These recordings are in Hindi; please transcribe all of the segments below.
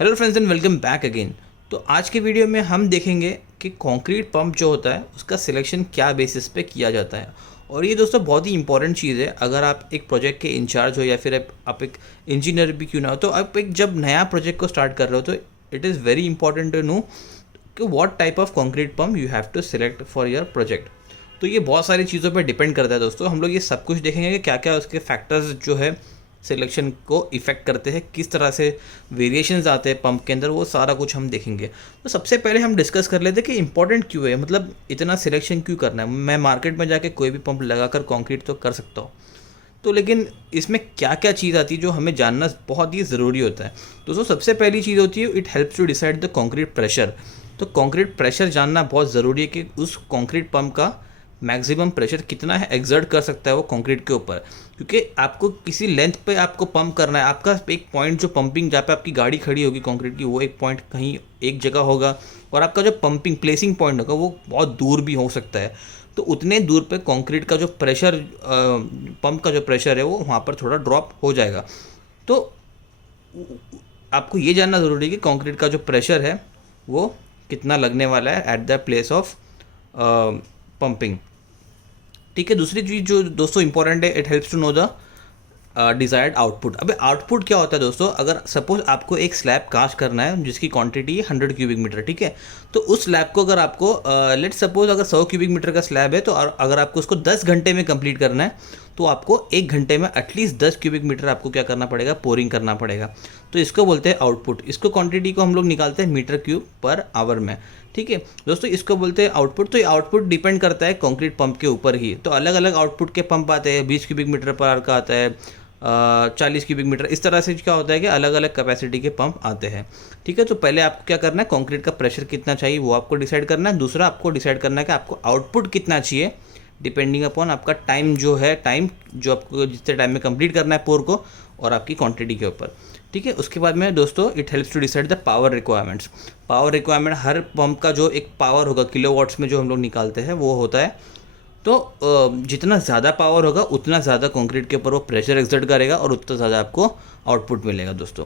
Hello friends and welcome back again. तो आज के वीडियो में हम देखेंगे कि कंक्रीट पंप जो होता है उसका सिलेक्शन क्या बेसिस पे किया जाता है। और ये दोस्तों बहुत ही इंपॉर्टेंट चीज़ है। अगर आप एक प्रोजेक्ट के इंचार्ज हो या फिर आप एक इंजीनियर भी क्यों ना हो, तो आप एक जब नया प्रोजेक्ट को स्टार्ट कर रहे हो तो it is very important to know कि what type of concrete pump you have to select for your project. तो ये बहुत सारी चीज़ों पर डिपेंड करता है दोस्तों। हम लोग ये सब कुछ देखेंगे कि क्या क्या उसके फैक्टर्स जो है सिलेक्शन को इफ़ेक्ट करते हैं, किस तरह से वेरिएशंस आते हैं पंप के अंदर, वो सारा कुछ हम देखेंगे। तो सबसे पहले हम डिस्कस कर लेते हैं कि इंपॉर्टेंट क्यों है, मतलब इतना सिलेक्शन क्यों करना है। मैं मार्केट में जाके कोई भी पंप लगाकर कंक्रीट तो कर सकता हूँ, तो लेकिन इसमें क्या क्या चीज़ आती है जो हमें जानना बहुत ही ज़रूरी होता है। दोस्तों सबसे पहली चीज़ होती है it helps to decide the concrete pressure. तो कंक्रीट प्रेशर जानना बहुत ज़रूरी है कि उस कंक्रीट पंप का मैक्सिमम प्रेशर कितना है एक्सर्ट कर सकता है वो कंक्रीट के ऊपर, क्योंकि आपको किसी लेंथ पे आपको पंप करना है। आपका एक पॉइंट जो पंपिंग जहाँ पे आपकी गाड़ी खड़ी होगी कंक्रीट की, वो एक पॉइंट कहीं एक जगह होगा और आपका जो पंपिंग प्लेसिंग पॉइंट होगा वो बहुत दूर भी हो सकता है। तो उतने दूर पे कंक्रीट का जो प्रेशर, पंप का जो प्रेशर है वो वहाँ पर थोड़ा ड्रॉप हो जाएगा। तो आपको ये जानना ज़रूरी है कि कंक्रीट का जो प्रेशर है वो कितना लगने वाला है at the place of pumping. ठीक है। दूसरी चीज़ जो दोस्तों इंपॉर्टेंट है, it helps to know the desired output. अबे आउटपुट क्या होता है दोस्तों? अगर सपोज आपको एक स्लैब कास्ट करना है जिसकी क्वांटिटी है 100 क्यूबिक मीटर, ठीक है, तो उस स्लैब को अगर आपको लेट सपोज अगर 100 क्यूबिक मीटर का स्लैब है, तो अगर आपको उसको 10 घंटे में कंप्लीट करना है तो आपको 1 घंटे में एटलीस्ट 10 क्यूबिक मीटर आपको क्या करना पड़ेगा, पोरिंग करना पड़ेगा। तो इसको बोलते हैं आउटपुट। इसको क्वांटिटी को हम लोग निकालते हैं मीटर क्यूब पर आवर में। ठीक है दोस्तों, इसको बोलते हैं आउटपुट। तो ये आउटपुट डिपेंड करता है कंक्रीट पंप के ऊपर ही। तो अलग अलग आउटपुट के पंप आते हैं, 20 क्यूबिक मीटर पर आवर का आता है, 40 क्यूबिक मीटर, इस तरह से क्या होता है कि अलग अलग कैपेसिटी के पंप आते हैं। ठीक है। तो पहले आपको क्या करना है, कंक्रीट का प्रेशर कितना चाहिए वो आपको डिसाइड करना है। दूसरा आपको डिसाइड करना है कि आपको आउटपुट कितना चाहिए डिपेंडिंग अपॉन आपका टाइम जो है, टाइम जो आपको जितने टाइम में कंप्लीट करना है पोर को, और आपकी क्वांटिटी के ऊपर। ठीक है। उसके बाद में दोस्तों it helps to decide the power requirements. Power requirement हर पंप का जो एक पावर होगा किलोवाट्स में जो हम लोग निकालते हैं वो होता है। तो जितना ज़्यादा पावर होगा उतना ज़्यादा कंक्रीट के ऊपर वो प्रेशर एक्सर्ट करेगा और उतना ज़्यादा आपको आउटपुट मिलेगा दोस्तों।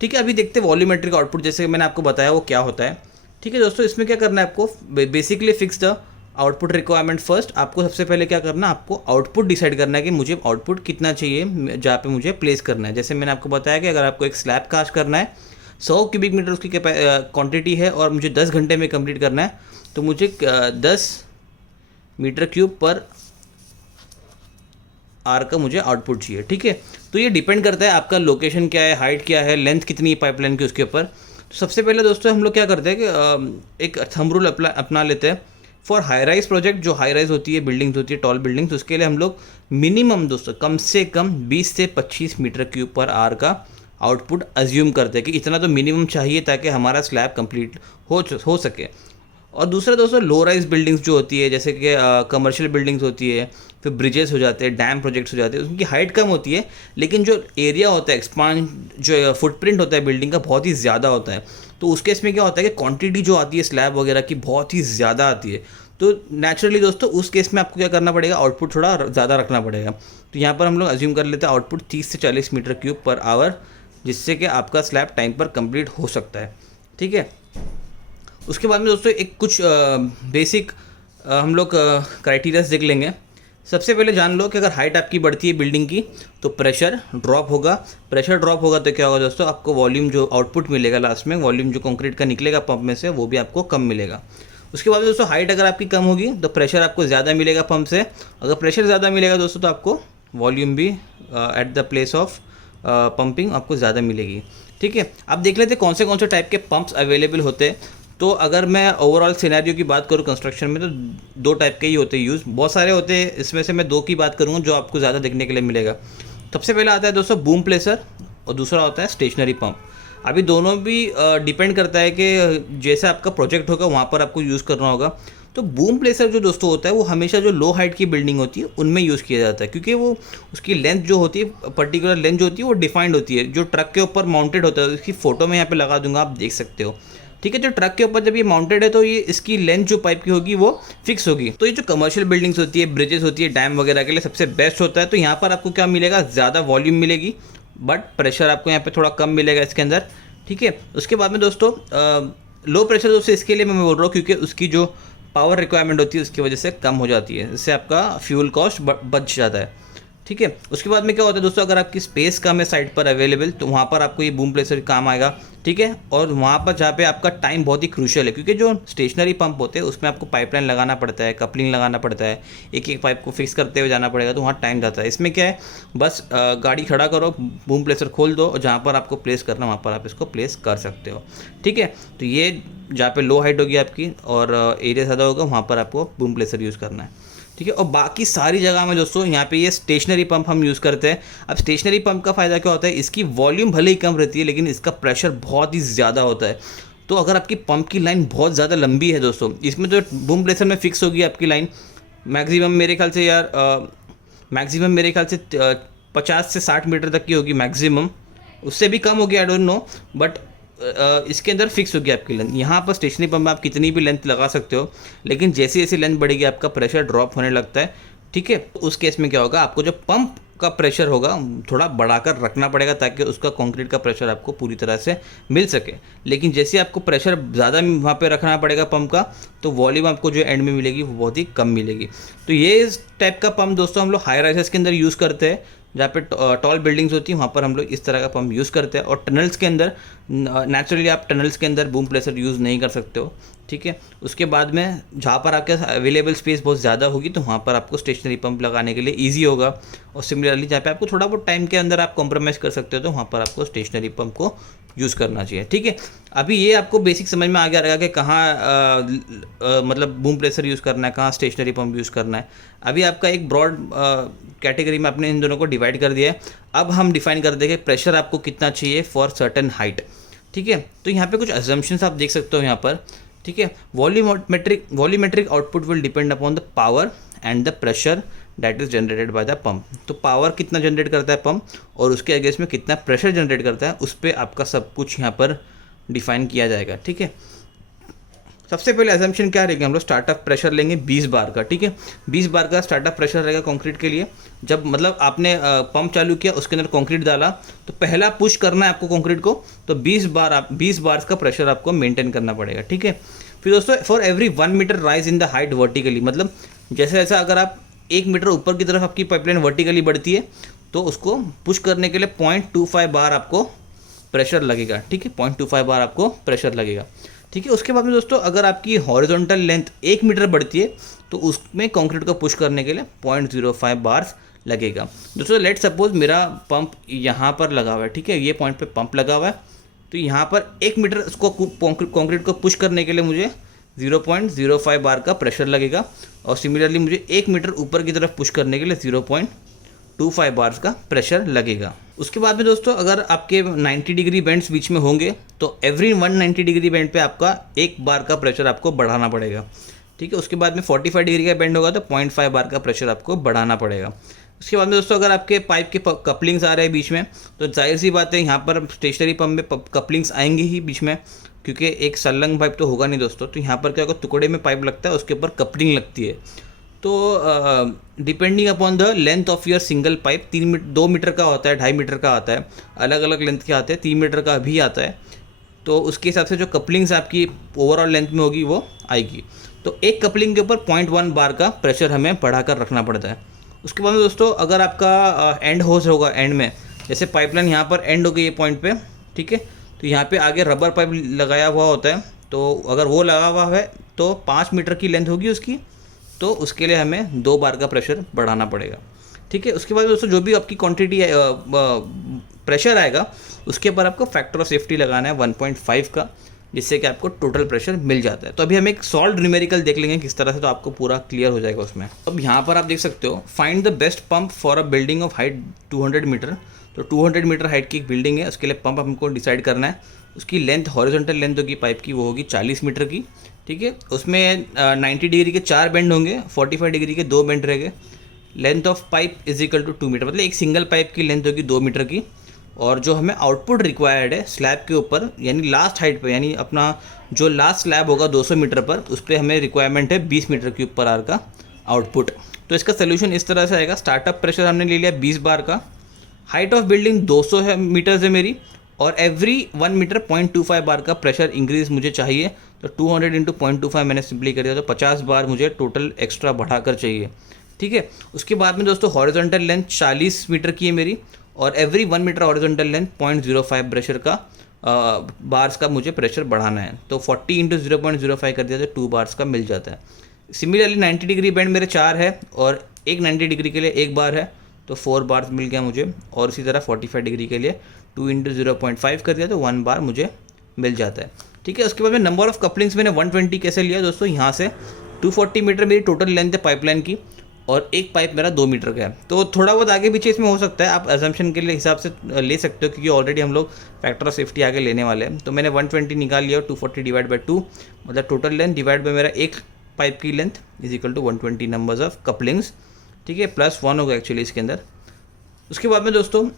ठीक है। अभी देखते हैं वॉल्यूमेट्रिक आउटपुट, जैसे मैंने आपको बताया वो क्या होता है। ठीक है दोस्तों, इसमें क्या करना है आपको, basically fix the output requirement first. आपको सबसे पहले क्या करना है, आपको आउटपुट डिसाइड करना है कि मुझे आउटपुट कितना चाहिए जहाँ पे मुझे प्लेस करना है। जैसे मैंने आपको बताया कि अगर आपको एक स्लैब कास्ट करना है, 100 क्यूबिक मीटर उसकी क्वांटिटी है और मुझे 10 घंटे में कंप्लीट करना है, तो मुझे 10 मीटर क्यूब पर आर का मुझे आउटपुट चाहिए। ठीक है। तो ये डिपेंड करता है आपका लोकेशन क्या है, हाइट क्या है, लेंथ कितनी है पाइपलाइन की, उसके ऊपर। तो सबसे पहले दोस्तों हम लोग क्या करते हैं कि एक थंब रूल अपना लेते हैं फॉर हाई राइज प्रोजेक्ट। जो हाई राइज होती है, बिल्डिंग्स होती है, टॉल बिल्डिंग्स, उसके लिए हम लोग मिनिमम दोस्तों कम से कम 20 से 25 मीटर क्यूब पर आर का आउटपुट अज्यूम करते हैं कि इतना तो मिनिमम चाहिए ताकि हमारा स्लैब कंप्लीट हो सके। और दूसरा दोस्तों लो राइज बिल्डिंग्स जो होती है, जैसे कि कमर्शियल बिल्डिंग्स होती है, फिर ब्रिजेस हो जाते हैं, डैम प्रोजेक्ट्स हो जाते हैं, उनकी हाइट कम होती है लेकिन जो एरिया होता है, एक्सपांड जो फुटप्रिंट होता है बिल्डिंग का बहुत ही ज़्यादा होता है। तो उस केस में क्या होता है कि क्वांटिटी जो आती है स्लैब वगैरह की बहुत ही ज़्यादा आती है। तो नेचुरली दोस्तों उस केस में आपको क्या करना पड़ेगा, आउटपुट थोड़ा ज़्यादा रखना पड़ेगा। तो यहाँ पर हम लोग अज्यूम कर लेते हैं आउटपुट 30 से 40 मीटर क्यूब पर आवर, जिससे कि आपका स्लैब टाइम पर कंप्लीट हो सकता है। ठीक है। उसके बाद में दोस्तों एक कुछ बेसिक हम लोग क्राइटेरियाज देख लेंगे। सबसे पहले जान लो कि अगर हाइट आपकी बढ़ती है बिल्डिंग की तो प्रेशर ड्रॉप होगा। प्रेशर ड्रॉप होगा तो क्या होगा दोस्तों, आपको वॉल्यूम जो आउटपुट मिलेगा लास्ट में, वॉल्यूम जो कंक्रीट का निकलेगा पंप में से, वो भी आपको कम मिलेगा। उसके बाद दोस्तों हाइट अगर आपकी कम होगी तो प्रेशर आपको ज़्यादा मिलेगा पंप से। अगर प्रेशर ज़्यादा मिलेगा दोस्तों तो आपको वॉल्यूम भी eight the place of pumping आपको ज़्यादा मिलेगी। ठीक है। अब देख लेते हैं कौन से टाइप के पंप्स अवेलेबल होते हैं। तो अगर मैं ओवरऑल सिनेरियो की बात करूँ कंस्ट्रक्शन में, तो 2 टाइप के ही होते हैं यूज़, बहुत सारे होते हैं, इसमें से मैं 2 की बात करूँगा जो आपको ज़्यादा देखने के लिए मिलेगा। सबसे पहला आता है दोस्तों बूम प्लेसर और दूसरा होता है स्टेशनरी पंप। अभी दोनों भी डिपेंड करता है कि जैसा आपका प्रोजेक्ट होगा वहाँ पर आपको यूज़ करना होगा। तो बूम प्लेसर जो दोस्तों होता है वो हमेशा जो लो हाइट की बिल्डिंग होती है उनमें यूज़ किया जाता है, क्योंकि वो उसकी लेंथ जो होती है, पर्टिकुलर लेंथ जो होती है वो डिफाइंड होती है। जो ट्रक के ऊपर माउंटेड होता है, उसकी फ़ोटो में यहाँ पे लगा दूंगा, आप देख सकते हो। ठीक है। जो ट्रक के ऊपर जब ये माउंटेड है तो ये इसकी लेंथ जो पाइप की होगी वो फिक्स होगी। तो ये जो कमर्शियल बिल्डिंग्स होती है, ब्रिजेस होती है, डैम वगैरह के लिए सबसे बेस्ट होता है। तो यहाँ पर आपको क्या मिलेगा, ज़्यादा वॉल्यूम मिलेगी बट प्रेशर आपको यहाँ पे थोड़ा कम मिलेगा इसके अंदर। ठीक है। उसके बाद में दोस्तों लो प्रेशर दोस्तों इसके लिए मैं बोल रहा हूँ क्योंकि उसकी जो पावर रिक्वायरमेंट होती है उसकी वजह से कम हो जाती है, इससे आपका फ्यूल कॉस्ट बच जाता है। ठीक है। उसके बाद में क्या होता है दोस्तों, अगर आपकी स्पेस कम है साइट पर अवेलेबल तो वहाँ पर आपको ये बूम प्रेशर काम आएगा। ठीक है। और वहाँ पर जहाँ पे आपका टाइम बहुत ही क्रूशियल है, क्योंकि जो स्टेशनरी पंप होते हैं उसमें आपको पाइपलाइन लगाना पड़ता है, कपलिंग लगाना पड़ता है, एक एक पाइप को फिक्स करते हुए जाना पड़ेगा, तो वहाँ टाइम जाता है। इसमें क्या है, बस गाड़ी खड़ा करो, बूम प्रेशर खोल दो और जहाँ पर आपको प्लेस करना वहाँ पर आप इसको प्लेस कर सकते हो। ठीक है। तो ये जहाँ पे लो हाइट होगी आपकी और एरिया ज़्यादा होगा वहाँ पर आपको बूम प्रेशर यूज़ करना है। ठीक है। और बाकी सारी जगह में दोस्तों यहाँ पे ये स्टेशनरी पंप हम यूज़ करते हैं। अब स्टेशनरी पंप का फ़ायदा क्या होता है, इसकी वॉल्यूम भले ही कम रहती है लेकिन इसका प्रेशर बहुत ही ज़्यादा होता है। तो अगर आपकी पंप की लाइन बहुत ज़्यादा लंबी है दोस्तों, इसमें तो बूम प्रेशर में फिक्स होगी आपकी लाइन, मैक्सिमम मेरे ख्याल से यार मैक्सिमम मेरे ख्याल से 50 से 60 मीटर तक की होगी मैक्सिमम, उससे भी कम होगी आई डोंट नो, बट इसके अंदर फिक्स होगी आपकी लेंथ। यहाँ पर स्टेशनरी पंप में आप कितनी भी लेंथ लगा सकते हो, लेकिन जैसे जैसे लेंथ बढ़ेगी आपका प्रेशर ड्रॉप होने लगता है। ठीक है। उस केस में क्या होगा, आपको जो पंप का प्रेशर होगा थोड़ा बढ़ाकर रखना पड़ेगा ताकि उसका कंक्रीट का प्रेशर आपको पूरी तरह से मिल सके। लेकिन जैसे आपको प्रेशर ज़्यादा वहाँ पे रखना पड़ेगा पंप का, तो वॉल्यूम आपको जो एंड में मिलेगी वो बहुत ही कम मिलेगी। तो ये इस टाइप का पंप दोस्तों हम लोग हाई राइजेस के अंदर यूज़ करते हैं, जहाँ पे टॉल बिल्डिंग्स होती हैं वहाँ पर हम लोग इस तरह का पंप यूज़ करते हैं। और टनल्स के अंदर नेचुरली आप टनल्स के अंदर बूम प्रेशर यूज़ नहीं कर सकते हो। ठीक है। उसके बाद में जहाँ पर आपके अवेलेबल स्पेस बहुत ज़्यादा होगी तो वहाँ पर आपको स्टेशनरी पंप लगाने के लिए ईजी होगा। और सिमिलरली जहाँ पे आपको थोड़ा बहुत टाइम के अंदर आप कॉम्प्रोमाइज़ कर सकते हो तो वहाँ पर आपको स्टेशनरी पंप को यूज़ करना चाहिए। ठीक है। अभी ये आपको बेसिक समझ में आ गया रहेगा कि कहाँ मतलब बूम प्रेशर यूज़ करना है, कहाँ स्टेशनरी पंप यूज़ करना है। अभी आपका एक ब्रॉड कैटेगरी में आपने इन दोनों को डिवाइड कर दिया है। अब हम डिफाइन कर देंगे प्रेशर आपको कितना चाहिए फॉर सर्टेन हाइट। ठीक है। तो यहाँ पे कुछ अजम्पशंस आप देख सकते हो यहाँ पर। ठीक है। Volumetric output will depend upon the power and the pressure that is generated by the pump. तो पावर कितना जनरेट करता है पंप और उसके अगेंस्ट में कितना प्रेशर जनरेट करता है, उस पर आपका सब कुछ यहाँ पर डिफाइन किया जाएगा। ठीक है। सबसे पहले अजम्पशन क्या रहेगा, हम लोग स्टार्टअप प्रेशर लेंगे 20 बार का। ठीक है। 20 बार का स्टार्टअप प्रेशर रहेगा कंक्रीट के लिए। जब मतलब आपने पंप चालू किया, उसके अंदर कंक्रीट डाला, तो पहला पुश करना है आपको कंक्रीट को, तो 20 बार का प्रेशर आपको मेंटेन करना पड़ेगा। ठीक है। फिर दोस्तों for every 1 metre rise in the height vertically, मतलब जैसे जैसा अगर आप 1 मीटर ऊपर की तरफ आपकी पाइपलाइन वर्टिकली बढ़ती है तो उसको पुश करने के लिए 0.25 बार आपको प्रेशर लगेगा। ठीक है। 0.25 बार आपको प्रेशर लगेगा। ठीक है। उसके बाद में दोस्तों अगर आपकी हॉरिजॉन्टल लेंथ 1 मीटर बढ़ती है तो उसमें कंक्रीट को पुश करने के लिए 0.05 बार्स लगेगा। दोस्तों लेट सपोज मेरा पंप यहाँ पर लगा हुआ है। ठीक है। ये पॉइंट पे पंप लगा हुआ है, तो यहाँ पर 1 मीटर उसको कंक्रीट को पुश करने के लिए मुझे 0.05 बार का प्रेशर लगेगा। और सिमिलरली मुझे 1 मीटर ऊपर की तरफ पुश करने के लिए 0.25 बार्स का प्रेशर लगेगा। उसके बाद में दोस्तों अगर आपके 90 डिग्री बेंड्स बीच में होंगे तो एवरी 190 डिग्री बेंड पे आपका 1 बार का प्रेशर आपको बढ़ाना पड़ेगा। ठीक है। उसके बाद में 45 डिग्री का बेंड होगा तो 0.5 बार का प्रेशर आपको बढ़ाना पड़ेगा। उसके बाद में दोस्तों अगर आपके पाइप के कपलिंग्स आ रहे हैं बीच में, तो जाहिर सी बात है यहाँ पर स्टेशनरी पंप में कपलिंग्स आएंगे ही बीच में, क्योंकि एक संलग्न पाइप तो होगा नहीं दोस्तों। तो यहाँ पर क्या होगा, टुकड़े में पाइप लगता है, उसके ऊपर कपलिंग लगती है। तो depending upon the length of your single pipe, 2 metre का होता है, 2.5 मीटर का आता है, अलग अलग लेंथ के आते हैं, 3 मीटर का भी आता है। तो उसके हिसाब से जो कपलिंग्स आपकी ओवरऑल लेंथ में होगी वो आएगी। तो एक कपलिंग के ऊपर 0.1 बार का प्रेशर हमें बढ़ाकर रखना पड़ता है। उसके बाद में दोस्तों अगर आपका एंड होस होगा, एंड में जैसे पाइपलाइन यहाँ पर एंड हो गई ये पॉइंट पे, ठीक है, तो यहाँ पे आगे रबर पाइप लगाया हुआ होता है। तो अगर वो लगा हुआ है तो 5 मीटर की लेंथ होगी उसकी, तो उसके लिए हमें 2 बार का प्रेशर बढ़ाना पड़ेगा। ठीक है। उसके बाद दोस्तों जो भी आपकी क्वांटिटी प्रेशर आएगा उसके ऊपर आपको फैक्टर ऑफ सेफ्टी लगाना है 1.5 का, जिससे कि आपको टोटल प्रेशर मिल जाता है। तो अभी हम एक सॉल्व न्यूमेरिकल देख लेंगे किस तरह से, तो आपको पूरा क्लियर हो जाएगा उसमें। अब यहाँ पर आप देख सकते हो, find the best pump for a building of height 200 metre. तो 200 मीटर हाइट की एक बिल्डिंग है, उसके लिए पंप हमको डिसाइड करना है। उसकी लेंथ, हॉरिजॉन्टल लेंथ होगी पाइप की, वो होगी 40 मीटर की। ठीक है। उसमें 90 डिग्री के 4 बेंड होंगे, 45 डिग्री के 2 बेंड रहेंगे। Length of pipe is equal to 2 metre, मतलब एक सिंगल पाइप की लेंथ होगी 2 मीटर की। और जो हमें आउटपुट रिक्वायर्ड है स्लैब के ऊपर, यानी लास्ट हाइट पे, यानी अपना जो लास्ट स्लैब होगा 200 मीटर पर, उस पर हमें रिक्वायरमेंट है 20 मीटर क्यूब पर आवर का आउटपुट। तो इसका सोल्यूशन इस तरह से आएगा। स्टार्टअप प्रेशर हमने ले लिया 20 बार का, हाइट ऑफ बिल्डिंग 200 मीटर है मेरी, और एवरी 1 मीटर 0.25 बार का प्रेशर इंक्रीज मुझे चाहिए। तो 200 इंटू 0.25 मैंने सिंपली कर दिया, तो 50 बार मुझे टोटल एक्स्ट्रा बढ़ाकर चाहिए। ठीक है, उसके बाद में दोस्तों हॉरिजॉन्टल लेंथ 40 मीटर की है मेरी, और every 1 metre horizontal length 0.05 pressure का बार्स का मुझे प्रेशर बढ़ाना है। तो 40 इंटू 0.05 कर दिया तो 2 बार्स का मिल जाता है। सिमिलरली 90 डिग्री बैंड मेरे 4 है और एक 90 डिग्री के लिए 1 बार है, तो 4 बार्स मिल गया मुझे। और इसी तरह 45 डिग्री के लिए 2 इंटू 0.5 कर दिया तो 1 बार मुझे मिल जाता है। ठीक है, उसके बाद में नंबर ऑफ कपलिंग्स मैंने 120 कैसे लिया दोस्तों, यहाँ से 240 मीटर मेरी टोटल लेंथ है पाइपलाइन की, और एक पाइप मेरा 2 मीटर का है। तो थोड़ा बहुत आगे पीछे इसमें हो सकता है, आप अजम्पशन के लिए हिसाब से ले सकते हो, क्योंकि ऑलरेडी हम लोग फैक्टर ऑफ सेफ्टी आगे लेने वाले हैं। तो मैंने 120 निकाल लिया, 240 डिवाइड बाई 2, मतलब टोटल लेंथ डिवाइड बाई मेरा एक पाइप की length is equal to 120 numbers of couplings. ठीक है, +1 होगा एक्चुअली इसके अंदर। उसके बाद में दोस्तों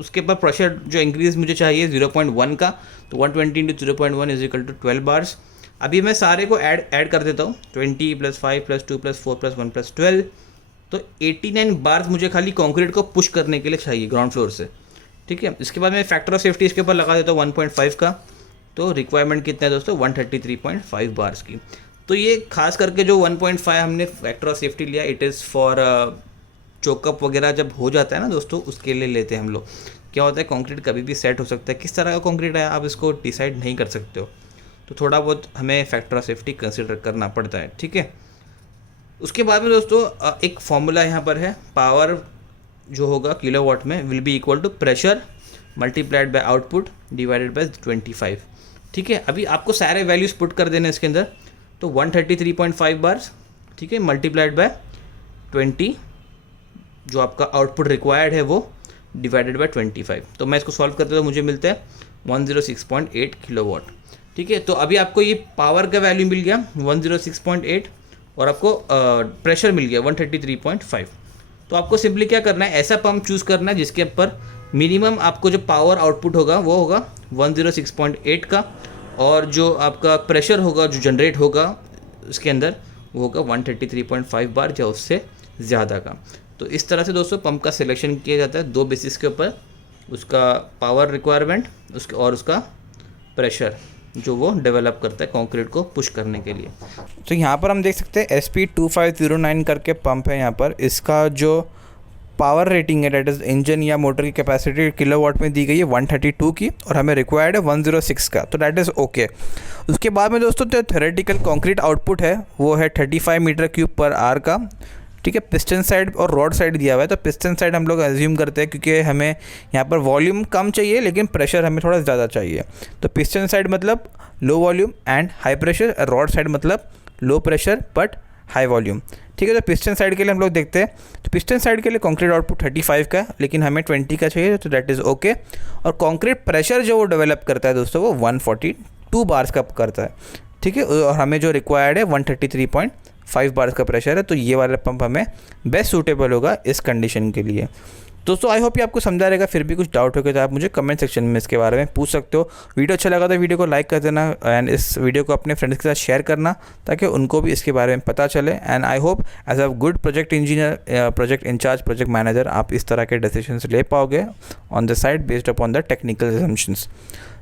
उसके बाद प्रेशर जो इंक्रीज मुझे चाहिए 0.1 का, तो 120 into 0.1 is equal to 12 bars. अभी मैं सारे को ऐड कर देता हूँ, 20 + 5 + 2 + 4 + 1 + 12, तो 89 बार्स मुझे खाली कंक्रीट को पुश करने के लिए चाहिए ग्राउंड फ्लोर से। ठीक है, इसके बाद मैं फैक्टर ऑफ सेफ्टी इसके ऊपर लगा देता हूँ 1.5 का, तो रिक्वायरमेंट कितना है दोस्तों 133.5 बार्स की। तो ये खास करके जो 1.5 हमने फैक्टर ऑफ सेफ्टी लिया, इट इज़ फॉर चोकअप वगैरह जब हो जाता है ना दोस्तों, उसके लिए लेते हैं हम लोग। क्या होता है, कंक्रीट कभी भी सेट हो सकता है, किस तरह का कंक्रीट है आप इसको डिसाइड नहीं कर सकते हो, तो थोड़ा बहुत हमें फैक्टर ऑफ सेफ्टी कंसिडर करना पड़ता है। ठीक है, उसके बाद में दोस्तों एक फॉर्मूला यहाँ पर है, पावर जो होगा किलोवाट में will be equal to pressure multiplied by output divided by 25। ठीक है, अभी आपको सारे वैल्यूज़ पुट कर देना इसके अंदर, तो 133.5 बार्स, ठीक है, मल्टीप्लाइड बाय 20 जो आपका आउटपुट रिक्वायर्ड है वो, डिवाइडेड बाय 25। तो मैं इसको सॉल्व करते तो मुझे मिलता है 106.8 किलोवाट। ठीक है, तो अभी आपको ये पावर का वैल्यू मिल गया 106.8 और आपको प्रेशर मिल गया 133.5। तो आपको सिंपली क्या करना है, ऐसा पंप चूज़ करना है जिसके ऊपर मिनिमम आपको जो पावर आउटपुट होगा वो होगा 106.8 का, और जो आपका प्रेशर होगा जो जनरेट होगा उसके अंदर वो होगा 133.5 बार या उससे ज़्यादा का। तो इस तरह से दोस्तों पंप का सिलेक्शन किया जाता है 2 बेसिस के ऊपर, उसका पावर रिक्वायरमेंट उसके और उसका प्रेशर जो वो डेवलप करता है कंक्रीट को पुश करने के लिए। तो यहाँ पर हम देख सकते हैं SP2509 करके पंप है यहाँ पर, इसका जो पावर रेटिंग है डेट इज़ इंजन या मोटर की कैपेसिटी किलोवाट में दी गई है 132 की, और हमें रिक्वायर्ड है 106 का, तो डेट इज़ ओके। उसके बाद में दोस्तों जो थ्योरेटिकल कंक्रीट आउटपुट है वो है 35 मीटर क्यूब पर आवर का। ठीक है, पिस्टन साइड और रॉड साइड दिया हुआ है, तो पिस्टन साइड हम लोग एज्यूम करते हैं क्योंकि हमें यहाँ पर वॉल्यूम कम चाहिए लेकिन प्रेशर हमें थोड़ा ज़्यादा चाहिए। तो पिस्टन साइड मतलब low volume and high pressure, rod side मतलब low pressure but high volume. ठीक है, तो पिस्टन साइड के लिए हम लोग देखते हैं, तो पिस्टन साइड के लिए कंक्रीट आउटपुट 35 का है लेकिन हमें 20 का चाहिए, तो दैट इज़ ओके। और कंक्रीट प्रेशर जो वो डेवलप करता है दोस्तों वो 142 बार्स का करता है। ठीक है, और हमें जो रिक्वायर्ड है 133.5 बार्स का प्रेशर है, तो ये वाला पंप हमें बेस्ट सूटेबल होगा इस कंडीशन के लिए। दोस्तों आई होप ये आपको समझा रहेगा, फिर भी कुछ डाउट होगा तो आप मुझे कमेंट सेक्शन में इसके बारे में पूछ सकते हो। वीडियो अच्छा लगा तो वीडियो को लाइक कर देना एंड इस वीडियो को अपने फ्रेंड्स के साथ शेयर करना ताकि उनको भी इसके बारे में पता चले। And I hope as a good project engineer, project incharge, project manager आप इस तरह के डिसीजंस ले पाओगे on the site based upon the technical assumptions.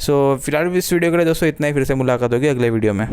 So फिलहाल इस वीडियो के लिए दोस्तों इतना ही, फिर से मुलाकात होगी अगले वीडियो में।